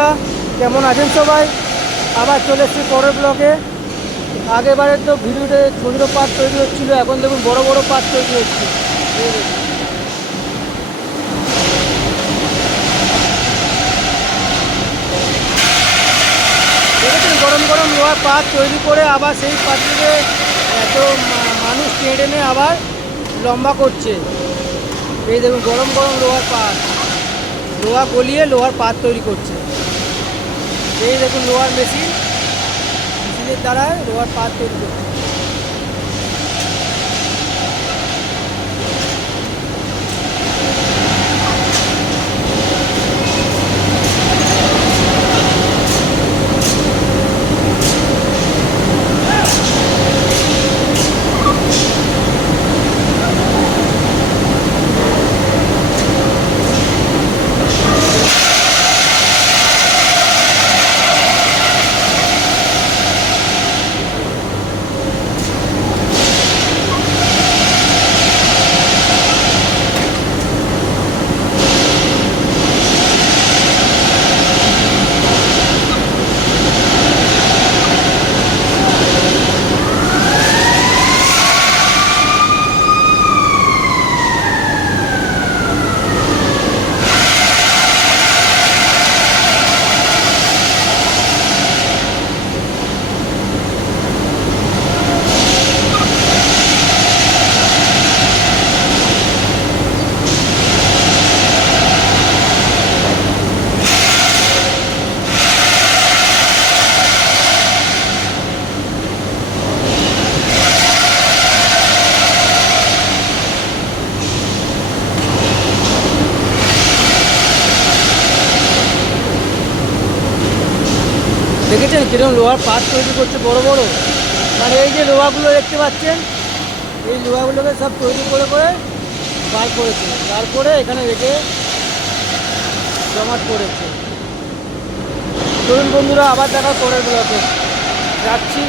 বন্ধুরা, কেমন আছেন সবাই? আবার চলে এসেছি পরের ব্লকে। আগেবারের তো ভিডিওতে ছোটো ছোটো পাত তৈরি হচ্ছিলো, এখন দেখুন বড় বড় পাত তৈরি হচ্ছে। দেখেছেন গরম গরম লোহার পাত তৈরি করে আবার সেই পাতটিকে এত মানুষ টেনে টেনে আবার লম্বা করছে। এই দেখুন গরম গরম লোহার পাত, লোহা গলিয়ে লোহার পাত তৈরি করছে। এই দেখুন লোহার মেশিনের দ্বারা লোহার পাত তৈরি করছে। দেখেছেন কিরকম লোহার পাত তৈরি করছে বড় বড়। মানে এই যে লোহাগুলো দেখতে পাচ্ছেন, এই লোহাগুলোকে সব তৈরি করে করে বার করেছে, বার করে এখানে রেখে জমাট করেছে। চলুন বন্ধুরা, আবার দেখা পরের ব্লকে যাচ্ছি।